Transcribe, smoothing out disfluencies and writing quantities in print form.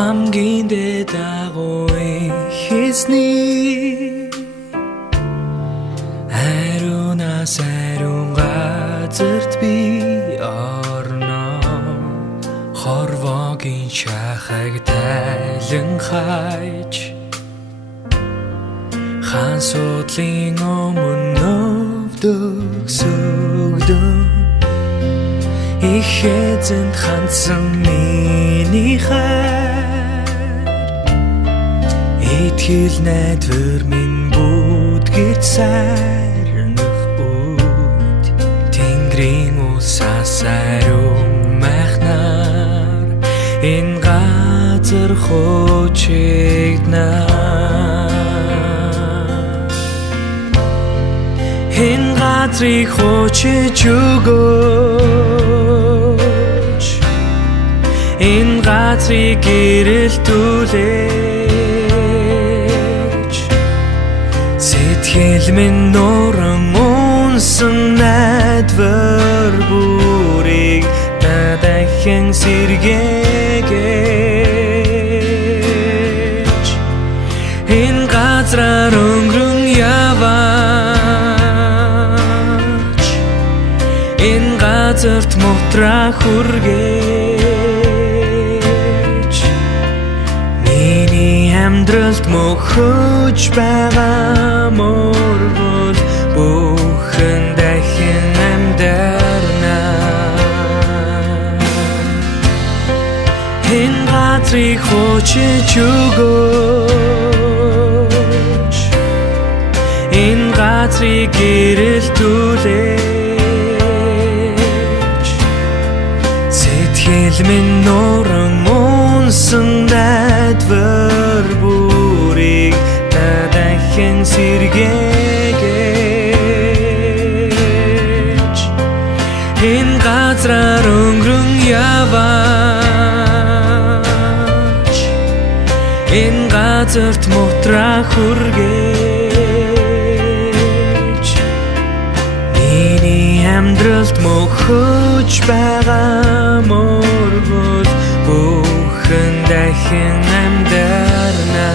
хамгийн дээд агуй хийсний ариунаас ариун газарт би орно хорвогийн шахаг тайлан хайж хаан судлын өмнө өвдөгсөгдөн их эзэнд хандсан миний хайр итгэл найдвар минь бүгд сайрнах үд Тэнгэрийн усаас ариун майхнаар энэ газар хучигднаа энэ газрыг хучиж өгөөч энэ газрыг гэрэлтүүлээч сэтгэл минь нуран унсан найдвар бүрийг дахин сэргээгэж энэ газраар өнгөрөн яваач энэ газарт мутраа хүргээж миний амьдралд мөхөж байгаа мөргөл бүхэн дахин амьдарна энэ газрыг хучиж өгөөч энэ газрыг гэрэлтүүлээч сэтгэл минь нуран унсан найдвар бүрийг дахин сэргээгэж энэ газраар өнгөрөн яваач энэ газарт мутраа хүргээж миний амьдралд мөхөж байгаа мөргөл бүхэн дахин амьдарна